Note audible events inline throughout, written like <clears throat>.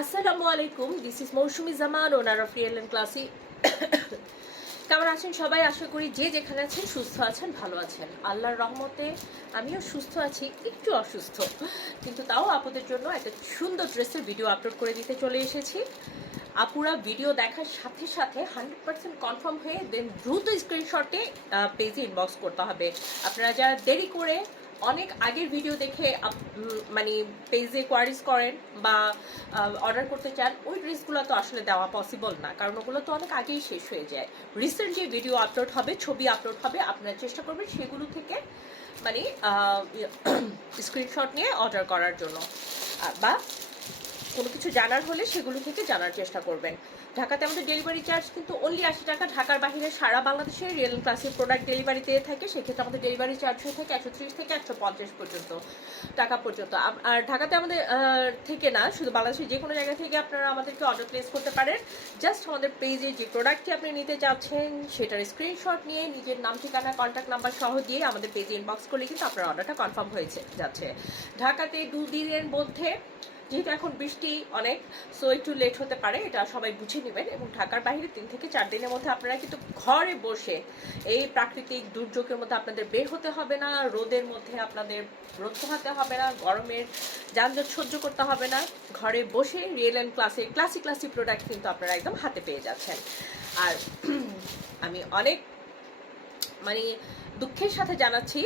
আসসালামু আলাইকুম this is Mousumi Zaman owner of real and classy কেমন আছেন সবাই? আশা করি যে যেখানে আছেন, সুস্থ আছেন, ভালো আছেন। আল্লাহর রহমতে আমিও সুস্থ আছি, একটু অসুস্থ। কিন্তু তাও আপুদের জন্য একটা সুন্দর ড্রেসের ভিডিও আপলোড করে দিতে চলে এসেছি। আপুরা ভিডিও দেখার সাথে সাথে হান্ড্রেড পার্সেন্ট কনফার্ম হয়ে দেন দ্রুত স্ক্রিনশটে পেজে ইনবক্স করতে হবে। আপনারা যারা দেরি করে অনেক আগের ভিডিও দেখে মানে পেজে কোয়ারিজ করেন বা অর্ডার করতে চান, ওই ড্রেসগুলো তো আসলে দেওয়া পসিবল না। কারণ ওগুলো তো অনেক আগেই শেষ হয়ে যায়। রিসেন্ট যে ভিডিও আপলোড হবে, ছবি আপলোড হবে, আপনারা চেষ্টা করবেন সেগুলো থেকে মানে স্ক্রিনশট <clears throat> নিয়ে অর্ডার করার জন্য। বা কোনো কিছু জানার হলে সেগুলো থেকে জানার চেষ্টা করবেন। ঢাকাতে আমাদের ডেলিভারি চার্জ কিন্তু অনলি আশি টাকা। ঢাকার বাইরে সারা বাংলাদেশে রিয়েল ক্লাসের প্রোডাক্ট ডেলিভারি দিয়ে থাকে। সেক্ষেত্রে আমাদের ডেলিভারি চার্জ হয়ে থাকে একশো ত্রিশ থেকে একশো পঞ্চাশ পর্যন্ত টাকা পর্যন্ত। আর ঢাকাতে আমাদের থেকে না, শুধু বাংলাদেশের যে কোনো জায়গা থেকে আপনারা আমাদেরকে অর্ডার প্লেস করতে পারেন। জাস্ট আমাদের পেজে যে প্রোডাক্টটি আপনি নিতে চাচ্ছেন, সেটার স্ক্রিনশট নিয়ে নিজের নাম, ঠিকানা কন্ট্যাক্ট নাম্বার সহ দিয়ে আমাদের পেজে ইনবক্স করলে কিন্তু আপনার অর্ডারটা কনফার্ম হয়েছে, যাচ্ছে। ঢাকাতে দুদিনের মধ্যে যেহেতু এখন বৃষ্টি অনেক সো একটু লেট হতে পারে, এটা সবাই বুঝে নেবেন। এবং ঢাকার বাইরে তিন থেকে চার দিনের মধ্যে আপনারা কিন্তু ঘরে বসে এই প্রাকৃতিক দুর্যোগের মধ্যে আপনাদের বের হতে হবে না, রোদের মধ্যে আপনাদের রোদ পোহাতে হবে না, গরমের যানজট সহ্য করতে হবে না, ঘরে বসে রিয়েল অ্যান্ড ক্লাসে ক্লাসি ক্লাসি প্রোডাক্ট কিন্তু আপনারা একদম হাতে পেয়ে যাচ্ছেন। আর <clears throat> আমি অনেক মানে দুঃখের সাথে জানাচ্ছি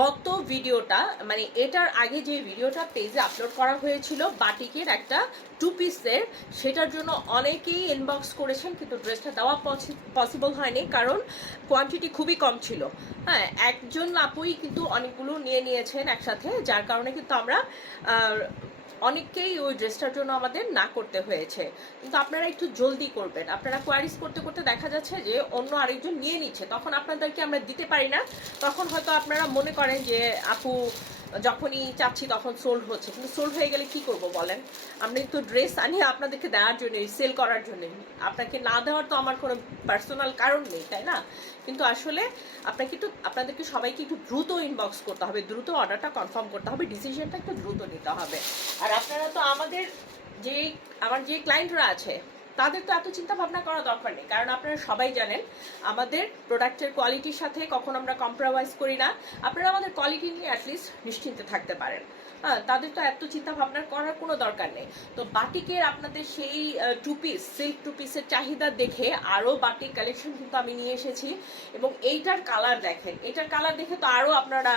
গত ভিডিওটা মানে এটার আগে যে ভিডিওটা পেজে আপলোড করা হয়েছিল, বাটিকের একটা টু পিসের সেটার জন্য অনেকেই ইনবক্স করেছেন, কিন্তু ড্রেসটা দেওয়া পসিবল হয়নি, কারণ কোয়ান্টিটি খুবই কম ছিল। হ্যাঁ একজন আপুই কিন্তু অনেকগুলো নিয়ে নিয়েছেন একসাথে, যার কারণে কিন্তু আমরা অনেককেই ওই ড্রেসটার জন্য আমাদের না করতে হয়েছে। কিন্তু আপনারা একটু জলদি করবেন। আপনারা কোয়ারিজ করতে করতে দেখা যাচ্ছে যে অন্য আরেকজন নিয়ে নিচ্ছে। তখন আপনাদেরকে আমরা দিতে পারি না। তখন হয়তো আপনারা মনে করেন যে, আপু যখনই চাচ্ছি তখন সোল্ড হচ্ছে। কিন্তু সোল্ড হয়ে গেলে কি করব বলেন? আমি তো ড্রেস আনি, আপনাদেরকে দেওয়ার জন্য সেল করার জন্য আপনাকে না দেওয়ার তো আমার কোনো পার্সোনাল কারণ নেই, তাই না? কিন্তু আসলে আপনাকে একটু, আপনাদেরকে সবাইকে একটু দ্রুত ইনবক্স করতে হবে। দ্রুত অর্ডারটা কনফার্ম করতে হবে। ডিসিশনটা একটু দ্রুত নিতে হবে। আর আপনারা তো আমাদের যে, আমার যে ক্লায়েন্টরা আছে তাদের তো এত চিন্তা ভাবনা করা দরকার নেই। কারণ আপনারা সবাই জানেন, আমাদের প্রোডাক্টের কোয়ালিটির সাথে কখন আমরা কম্প্রোমাইজ করি না। আপনারা আমাদের কোয়ালিটি নিয়ে অ্যাটলিস্ট নিশ্চিন্তে থাকতে পারেন। হ্যাঁ তাদের তো এত চিন্তা ভাবনা করার কোনো দরকার নেই। তো বাটিকের আপনাদের সেই টু পিস সিল্ক টু পিসের চাহিদা দেখে আরও বাটিক কালেকশন কিন্তু আমি নিয়ে এসেছি। এবং এইটার কালার দেখেন। এটার কালার দেখে তো আরও আপনারা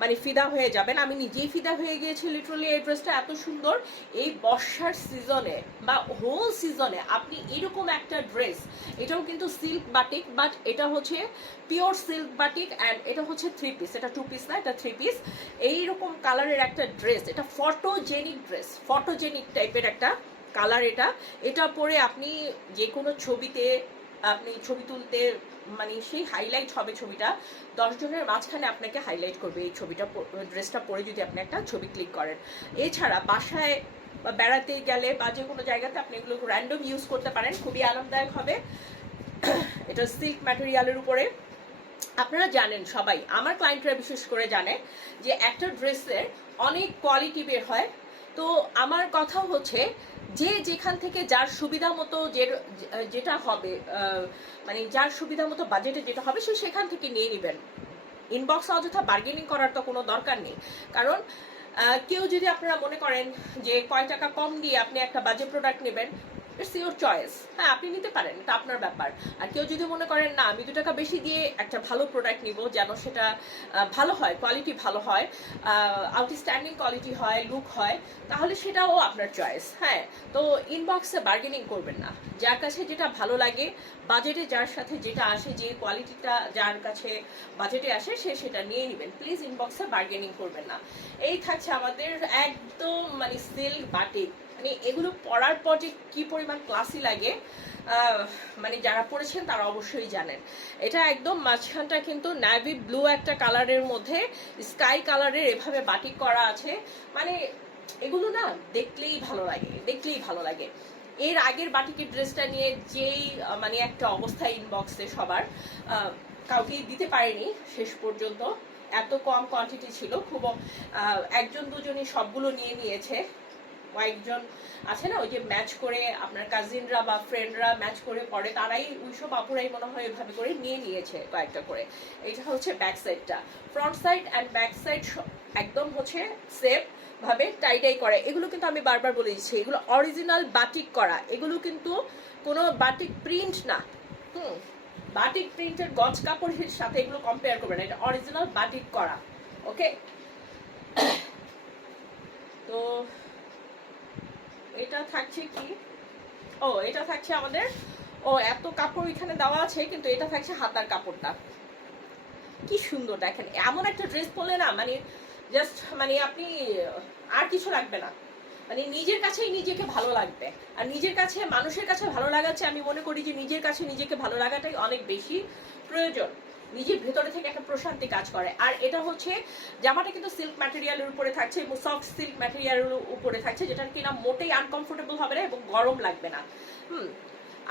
মানে ফিদা হয়ে যাবেন। আমি নিজেই ফিদা হয়ে গিয়েছি লিটারালি এই ড্রেসটা এত সুন্দর। এই বর্ষার সিজনে বা হোল সিজনে আপনি এরকম একটা ড্রেস এটাও কিন্তু সিল্ক বাটিক বাট এটা হচ্ছে পিওর সিল্ক বাটিক অ্যান্ড এটা হচ্ছে থ্রি পিস এটা টু পিস না, এটা থ্রি পিস এইরকম কালারের একটা ড্রেস এটা ফটোজেনিক ড্রেস ফটোজেনিক টাইপের একটা কালার এটা। এটা পরে আপনি যে কোনো ছবিতে আপনি ছবি তুলতে মানে সেই হাইলাইট হবে ছবিটা। দশজনের মাঝখানে আপনাকে হাইলাইট করবে এই ছবিটা ড্রেসটা পরে যদি আপনি একটা ছবি ক্লিক করেন। এছাড়া বাসায় বা বেড়াতে গেলে বা যে কোনো জায়গাতে আপনি এগুলো র্যান্ডম ইউজ করতে পারেন, খুবই আরামদায়ক হবে। এটা সিল্ক ম্যাটেরিয়ালের উপরে। আপনারা জানেন সবাই, আমার ক্লায়েন্টরা বিশেষ করে জানে যে একটা ড্রেসের অনেক কোয়ালিটি বের হয়। তো আমার কথা হচ্ছে, যে যেখান থেকে যার সুবিধা মতো যে, যেটা হবে মানে যার সুবিধা মতো বাজেটে যেটা হবে, সে সেখান থেকে নিয়ে নেবেন। ইনবক্স অযথা বার্গেনিং করার তো কোনো দরকার নেই। কারণ কেউ যদি আপনারা মনে করেন যে কয় টাকা কম দিয়ে আপনি একটা বাজে প্রোডাক্ট নেবেন ইটস ইউর চয়েস হ্যাঁ আপনি নিতে পারেন, এটা আপনার ব্যাপার। আর কেউ যদি মনে করেন, না, আমি দু টাকা বেশি দিয়ে একটা ভালো প্রোডাক্ট নিব যেন সেটা ভালো হয় কোয়ালিটি ভালো হয় আউটস্ট্যান্ডিং কোয়ালিটি হয় লুক হয়, তাহলে সেটাও আপনার চয়েস হ্যাঁ তো ইনবক্সে বার্গেনিং করবেন না। যার কাছে যেটা ভালো লাগে বাজেটে যার সাথে যেটা আসে, যে কোয়ালিটিটা যার কাছে বাজেটে আসে, সে সেটা নিয়ে নেবেন। প্লিজ ইনবক্সে বার্গেনিং করবেন না। এই থাকছে আমাদের একদম মানে সিল্ক বাটিক। মানে এগুলো পরার পর যে কি পরিমাণ ক্লাসি লাগে মানে যারা পড়েছেন তারা অবশ্যই জানেন। এটা একদম মাঝখানটা কিন্তু নাভি ব্লু একটা কালারের মধ্যে স্কাই কালারের এভাবে বাটিক করা আছে। মানে এগুলো না দেখলেই ভালো লাগে, দেখলেই ভালো লাগে। এর আগের বাটিকের ড্রেসটা নিয়ে যেই মানে একটা অবস্থা ইনবক্সে সবার কাউকেই দিতে পারেনি শেষ পর্যন্ত। এত কম কোয়ান্টিটি ছিল, খুব একজন দুজনই সবগুলো নিয়ে নিয়েছে। কয়েকজন আছে না, ওই যে ম্যাচ করে আপনার কাজিনরা বা ফ্রেন্ডরা ম্যাচ করে পরে তারাই ওইসব আপুরাই মনে হয় এভাবে করে নিয়ে নিয়েছে কয়েকটা করে। এটা হচ্ছে ব্যাক সাইডটা front side and back side একদম হচ্ছে সেফ ভাবে টাইটাই করে। এগুলো কিন্তু আমি বারবার বলে দিচ্ছি, এগুলো অরিজিনাল বাটিক করা। এগুলো কিন্তু কোনো বাটিক প্রিন্ট না। হুম বাটিক প্রিন্টের গজ কাপড়ের সাথে এগুলো কম্পেয়ার করবে না এটা অরিজিনাল বাটিক করা। ওকে <coughs> তো এটা থাকছে কি? ও, এটা থাকছে আমাদের, ও, এত কাপড় এখানে দেওয়া আছে, কিন্তু এটা থাকছে হাতার কাপড়টা। কি সুন্দর দেখেন, এমন একটা ড্রেস পরলে না মানে জাস্ট মানে আপনি, আর কিছু লাগবে না। মানে নিজের কাছেই নিজেকে ভালো লাগবে। আর নিজের কাছে, মানুষের কাছে ভালো লাগাচ্ছে, আমি মনে করি যে নিজের কাছে নিজেকে ভালো লাগাটাই অনেক বেশি প্রয়োজন। নিজের ভেতরে থেকে একটা প্রশান্তি কাজ করে। আর এটা হচ্ছে, জামাটা কিন্তু সিল্ক ম্যাটেরিয়ালের উপরে থাকছে এবং সফট সিল্ক ম্যাটেরিয়ালের উপরে থাকছে যেটা কিনা মোটেই আনকমফোর্টেবল হবে না এবং গরম লাগবে না। হুম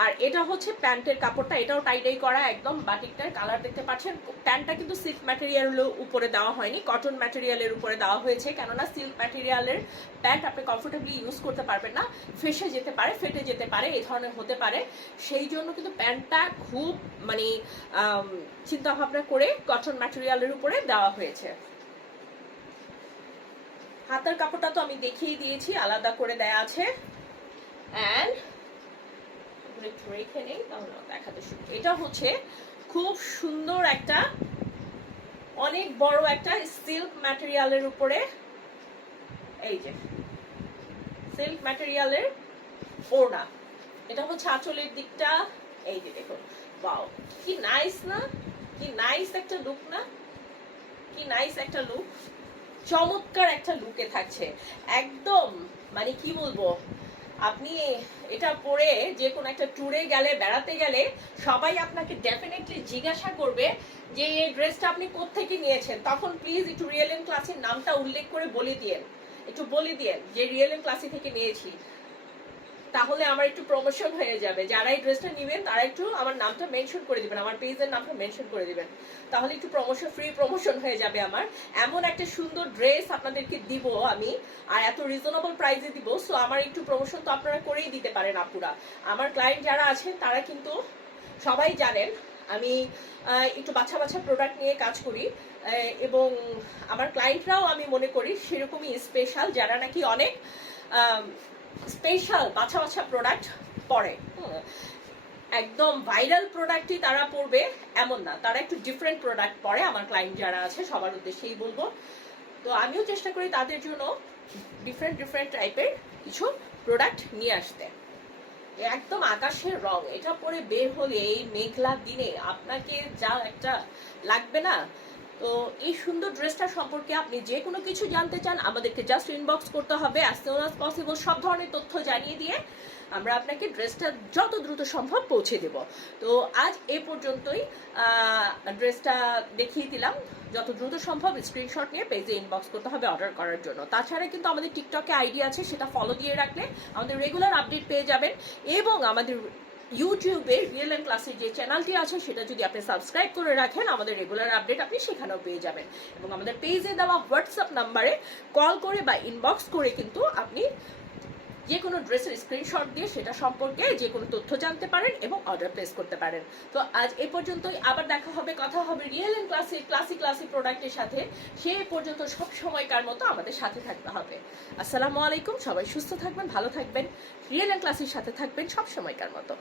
আর এটা হচ্ছে প্যান্টের কাপড়টা, এটাও টাইটাই করা, একদম বাটিকটার কালার দেখতে পাচ্ছেন। প্যান্টটা কিন্তু সিল্ক ম্যাটেরিয়ালের উপরে দেওয়া হয়নি কটন ম্যাটেরিয়ালের উপরে দেওয়া হয়েছে, কেননা সিল্ক ম্যাটেরিয়ালের প্যান্ট আপনি কমফোর্টেবলি ইউজ করতে পারবেন না, ফেসে যেতে পারে, ফেটে যেতে পারে এই ধরনের হতে পারে। সেই জন্য কিন্তু প্যান্টটা খুব মানে চিন্তা ভাবনা করে কটন ম্যাটেরিয়ালের উপরে দেওয়া হয়েছে। হাতের কাপড়টা তো আমি দেখিয়ে দিয়েছি, আলাদা করে দেয়া আছে। অ্যান্ড একটু রেখে নেই তাহলে দেখাতে শুরু এটা হচ্ছে খুব সুন্দর একটা, অনেক বড় একটা সিল্ক ম্যাটেরিয়ালের উপরে, এই যে সিল্ক ম্যাটেরিয়ালের ওড়না। এটা হচ্ছে আঁচলের দিকটা, এই যে দেখুন বাও কি নাইস না? কি নাইস একটা লুক না? কি নাইস একটা লুক চমৎকার একটা লুকে থাকছে। একদম মানে কি বলব? আপনি এটা পরে যে কোনো একটা ট্যুরে গেলে, বেড়াতে গেলে সবাই আপনাকে ডেফিনেটলি জিজ্ঞাসা করবে যে এই ড্রেসটা আপনি কোত্থেকে নিয়েছেন। তখন প্লিজ একটু রিয়েল এন ক্লাসের নামটা উল্লেখ করে বলে দিয়েন। একটু বলে দিয়েন যে রিয়েল এন ক্লাসি থেকে নিয়েছি। তাহলে আমার একটু প্রমোশন হয়ে যাবে। যারা এই ড্রেসটা নেবেন, তারা একটু আমার নামটা মেনশন করে দিবেন, আমার পেজের নামটা মেনশন করে দিবেন। তাহলে একটু প্রমোশন ফ্রি প্রমোশন হয়ে যাবে আমার। এমন একটা সুন্দর ড্রেস আপনাদেরকে দিব আমি, আর এত রিজনেবল প্রাইসে দিব সো আমার একটু প্রমোশন তো আপনারা করেই দিতে পারেন আপুরা। আমার ক্লায়েন্ট যারা আছেন, তারা কিন্তু সবাই জানেন, আমি একটু বাছা বাছা প্রোডাক্ট নিয়ে কাজ করি এবং আমার ক্লায়েন্টরাও আমি মনে করি সেরকমই স্পেশাল যারা নাকি অনেক স্পেশাল বাছা বাছা প্রোডাক্ট পরে একদম ভাইরাল প্রোডাক্টই তারা পড়বে এমন না। তারা একটু ডিফারেন্ট প্রোডাক্ট পরে। আমার ক্লায়েন্ট যারা আছে, সবার উদ্দেশ্যেই বলব। তো আমিও চেষ্টা করি তাদের জন্য ডিফারেন্ট ডিফারেন্ট টাইপের কিছু প্রোডাক্ট নিয়ে আসতে। একদম আকাশের রং। এটা পরে বের হলে এই মেঘলা দিনে আপনাকে যা একটা লাগবে না তো এই সুন্দর ড্রেসটা সম্পর্কে আপনি যে কোনো কিছু জানতে চান, আমাদেরকে জাস্ট ইনবক্স করতে হবে। অ্যাজ সুন অ্যাজ পসিবল সব ধরনের তথ্য জানিয়ে দিয়ে আমরা আপনাকে ড্রেসটা যত দ্রুত সম্ভব পৌঁছে দেব। তো আজ এ পর্যন্তই। ড্রেসটা দেখিয়ে দিলাম। যত দ্রুত সম্ভব স্ক্রিনশট নিয়ে পেজে ইনবক্স করতে হবে অর্ডার করার জন্য। তাছাড়া কিন্তু আমাদের টিকটকে আইডি আছে, সেটা ফলো দিয়ে রাখলে আমাদের রেগুলার আপডেট পেয়ে যাবেন এবং আমাদের ইউটিউবে রিয়েল এন্ড ক্লাসের যে চ্যানেলটি আছে, সেটা যদি আপনি সাবস্ক্রাইব করে রাখেন, আমাদের রেগুলার আপডেট আপনি সেখানেও পেয়ে যাবেন। এবং আমাদের পেজে দেওয়া হোয়াটসঅ্যাপ নাম্বারে কল করে বা ইনবক্স করে কিন্তু আপনি যে কোনো ড্রেসের স্ক্রিনশট দিয়ে সেটা সম্পর্কে যে কোনো তথ্য জানতে পারেন এবং অর্ডার প্লেস করতে পারেন। তো আজ এ পর্যন্তই। আবার দেখা হবে, কথা হবে real and classy classic classic প্রোডাক্টের সাথে। সে পর্যন্ত সব সময়কার মতো আমাদের সাথে থাকতে হবে। আসসালামু আলাইকুম। সবাই সুস্থ থাকবেন, ভালো থাকবেন। রিয়েল অ্যান্ড ক্লাসির সাথে থাকবেন সব সময়কার মতো।